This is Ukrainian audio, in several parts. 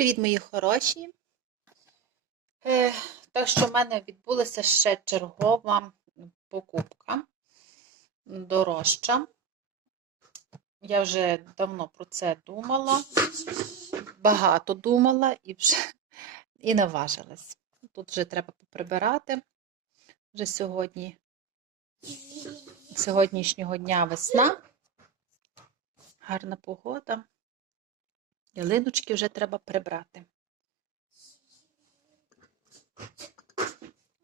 Привіт, мої хороші. Е, так що в мене відбулася ще чергова покупка дорожча. Я вже давно про це думала, багато думала і вже і наважилась. Тут вже треба поприбирати. Вже сьогодні, сьогоднішнього дня весна. Гарна погода. Ялиночки вже треба прибрати.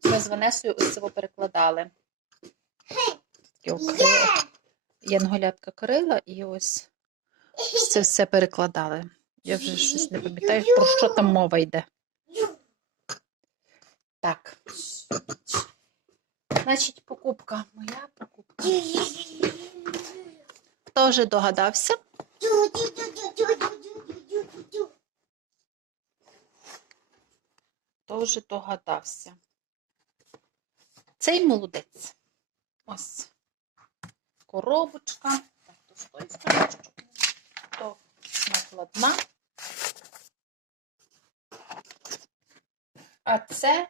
Ми з Ванесою ось цього перекладали. Янголятка крила і ось це все перекладали. Я вже щось не пам'ятаю, про що там мова йде. Так. Значить, покупка. Моя покупка. Хто вже догадався? Хто вже догадався? Цей молодець. Ось коробочка. Так, то з тої сторони, то накладна. А це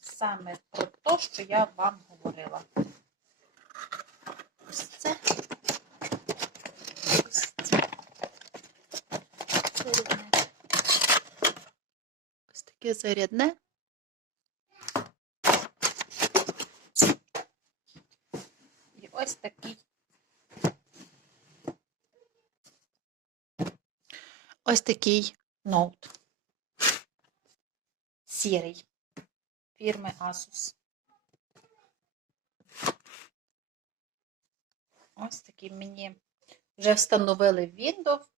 саме про те, що я вам говорила. Ось це. Ось це. Зарядне. Ось таке зарядне. І ось такий. Ось такий ноут. Сірий. Фірми Asus. Ось такий мені вже встановили Windows.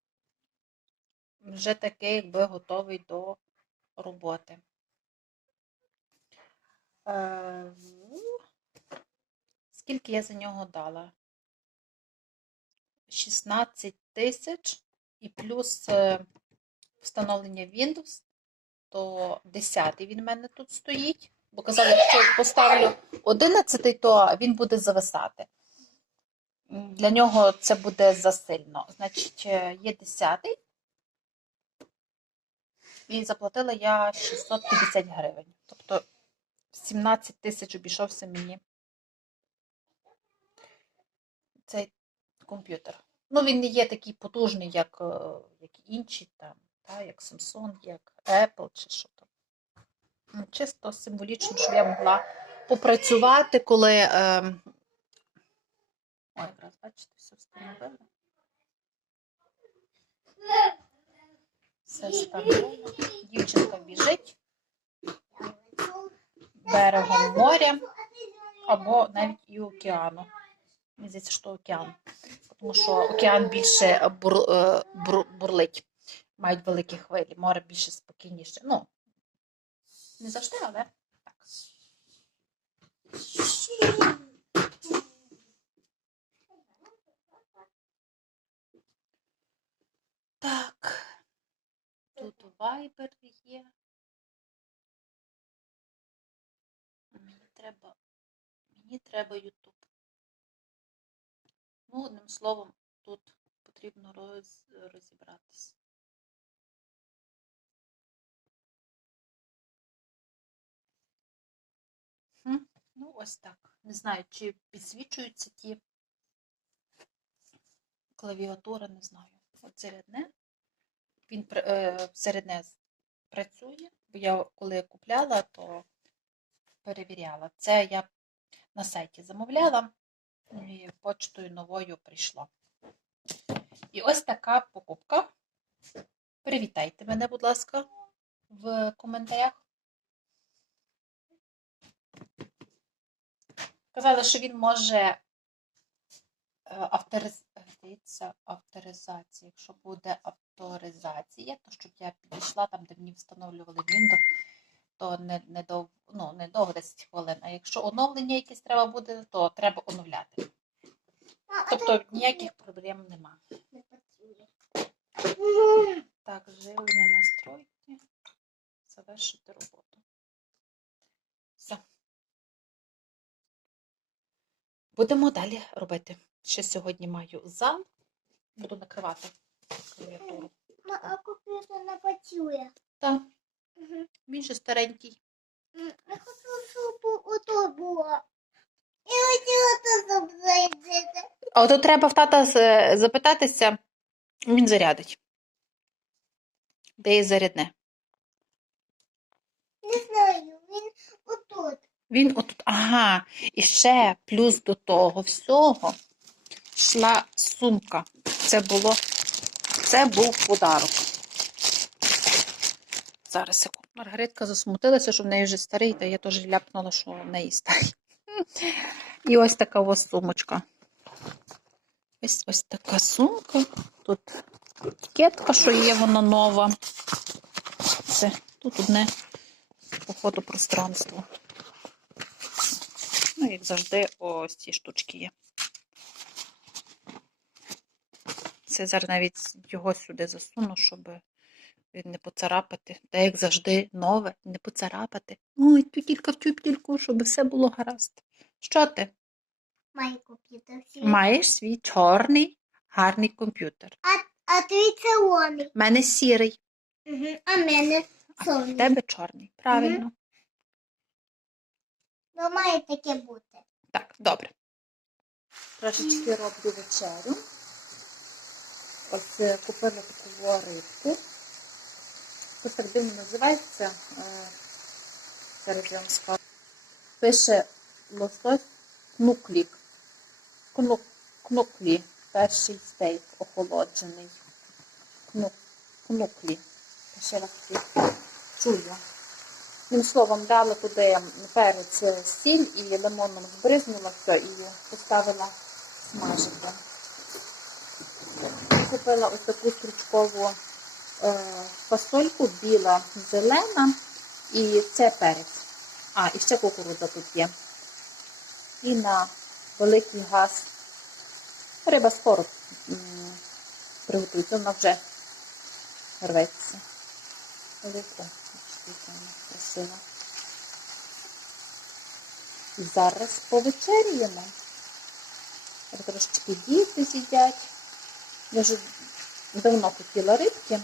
Вже такий, якби готовий до роботи. Е, ну, Скільки я за нього дала? 16 тисяч і плюс е, встановлення Windows, то 10 він мене тут стоїть. Бо казали, якщо поставлю 11, то він буде зависати. Для нього це буде засильно. Значить, е, є 10 і заплатила я 650 гривень. Тобто 17 тисяч обійшовся мені цей комп'ютер. Ну, він не є такий потужний, як, е, як інші, там, та, як Samsung, як Apple чи що там. Ну, Чисто символічно, щоб я могла попрацювати, коли. Е... Ой, якраз, бачите, все встановила. Все встановила. Дівчинка біжить берегом моря або навіть і океану. Мені здається, що океан. Тому що океан більше бур, е, бур, бурлить, мають великі хвилі, море більше спокійніше. Ну, не завжди, але так. Так. Viber є. Мені треба, мені треба YouTube. Ну, одним словом, тут потрібно роз, розібратися. Ну, ось так. Не знаю, чи підсвічуються ті клавіатура, не знаю. От зарядне. Він е, зарядне з- працює, бо я коли купляла, то перевіряла. Це я на сайті замовляла і почтою новою прийшло. І ось така покупка. Привітайте мене, будь ласка, в коментарях. Казали, що він може авториз... здається, авторизація. Якщо буде авторизація, то щоб я підійшла там, де мені встановлювали Windows, то не, не, дов... ну, не довго 10 хвилин. А якщо оновлення якесь треба буде, то треба оновляти. Тобто ніяких проблем нема. Так, живлення настройки. Завершити роботу. Все. Будемо далі робити. Ще сьогодні маю зал. Буду накривати клавіатуру. А комп'ютер вона працює. Так, Угу. він же старенький. Я хочу, щоб ото було. І це зробити. А от треба в тата запитатися, він зарядить. Де є зарядне? Не знаю, він отут. Він отут. Ага. І ще плюс до того всього йшла сумка. Це було. Це був подарок. Зараз секунду. Маргаритка засмутилася, що в неї вже старий, та я теж ляпнула, що в неї старий. І ось така ось сумочка. Ось ось така сумка. Тут етикетка, що є, вона нова. Це тут одне, походу, пространство. Ну, як завжди, ось ці штучки є. Це зараз навіть його сюди засуну, щоб не поцарапати. Та як завжди, нове, не поцарапати. Ой, тютілька в тютільку, щоб все було гаразд. Що ти? Має комп'ютер. Маєш свій чорний гарний комп'ютер. А твій червоний. У мене сірий, Угу. А в мене а в тебе чорний. Правильно. Ну, має таке бути. Так, добре. Трошечки роблю вечерю. Ось купила таку рибку. Дивно називається. Е, Зараз я вам скажу. Пише лосось кнуклік. Кну, кнуклі. Перший стейк охолоджений. Кну, кнуклі. Пише лосось. Чую. Одним словом, дала туди перець, сіль і лимоном збризнула все і поставила смажити. Купила ось таку стручкову е, фасольку, біла, зелена, і це перець. А, і ще кукурудза тут є. І на великий газ. Риба скоро приготується, вона вже рветься. Велика. Красива. Зараз повечеряємо. Трошечки діти з'їдять. Я вже давно хотіла рибки.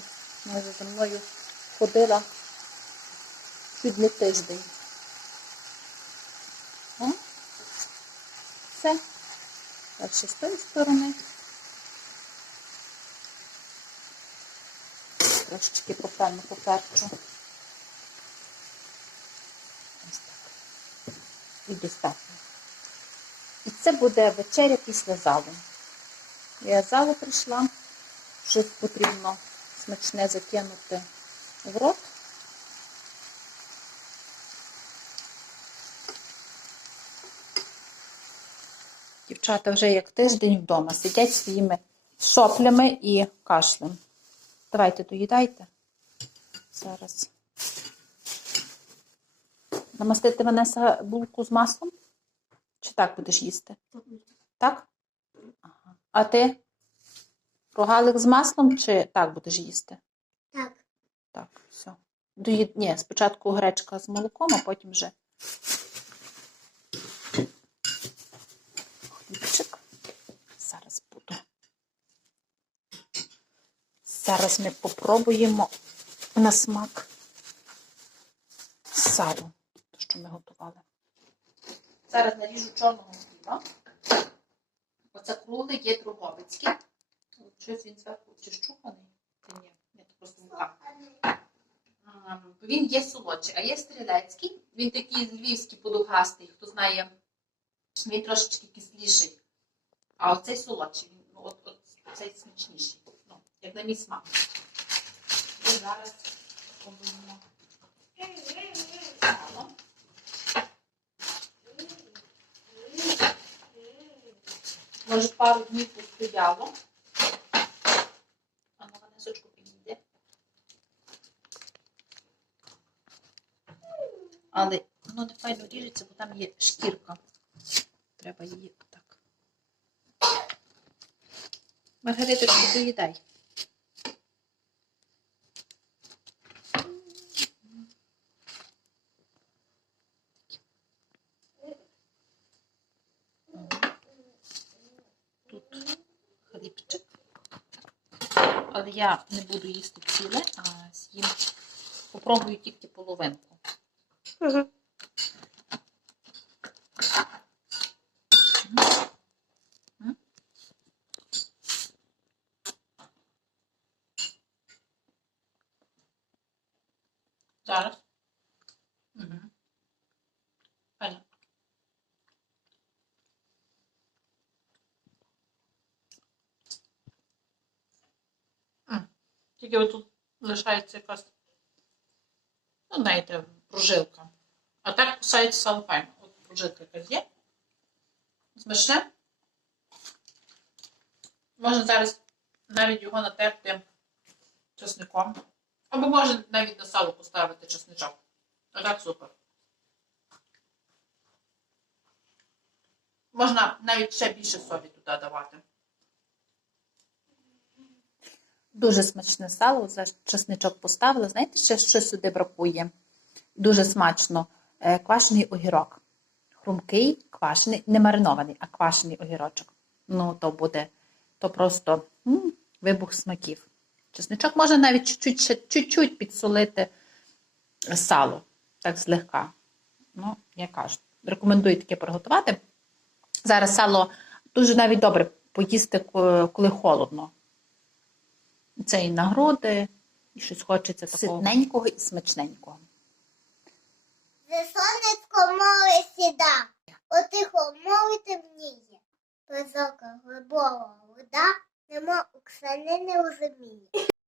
Вона вже за мною ходила чуть не тиждень. Все. Далі з тої сторони. Трошечки попевно поперчу. Ось так. І достатньо. І це буде вечеря після залу. Я з залу прийшла, щось потрібно смачне закинути в рот. Дівчата вже як тиждень вдома сидять своїми соплями і кашлем. Давайте доїдайте. Зараз. Намастити Ванеса булку з маслом? Чи так будеш їсти? Так? Ага. А ти? Рогалик з маслом чи так будеш їсти? Так. Так, все. Доїд... Ні, спочатку гречка з молоком, а потім вже. Хлібчик. Зараз буду. Зараз ми попробуємо на смак сало, те, що ми готували. Зараз наріжу чорного хліба. Оце круглий є Другобицький. От Щось він зверху чи щуханий? Чи ні? Ні, то просто мука. Він є солодший, а є стрілецький. Він такий львівський подугастий, хто знає, він трошечки кисліший. А оцей солодший, він, ну, от, от цей смачніший. Ну, як на мій смак. І зараз спробуємо Може, пару днів постояло. А на Ванесочку підійде. Але воно не файно ріжеться, бо там є шкірка. Треба її отак. Маргариточку, доїдай. Тут хлібчик. Але я не буду їсти ціле, а з'їм. Попробую тільки половинку. Угу. Зараз. Тільки отут лишається якась, ну, знаєте, прожилка. А так кусається сало файно. От прожилка якась є. Смачне. Можна зараз навіть його натерти чесником. Або можна навіть на сало поставити чесничок. А так супер. Можна навіть ще більше солі туди давати. Дуже смачне сало, за чесничок поставила. Знаєте, ще що сюди бракує? Дуже смачно. Е, Квашений огірок. Хрумкий, квашений, не маринований, а квашений огірочок. Ну, то буде то просто м, вибух смаків. Чесничок можна навіть чуть-чуть, чуть-чуть підсолити сало, так злегка. Ну, я кажу, рекомендую таке приготувати. Зараз сало дуже навіть добре поїсти, коли холодно. Це і нагороди, і щось хочеться такого ситненького і смачненького. За сонечко море сіда, отихо море темніє. Позока глибока вода, нема Оксани не розуміє.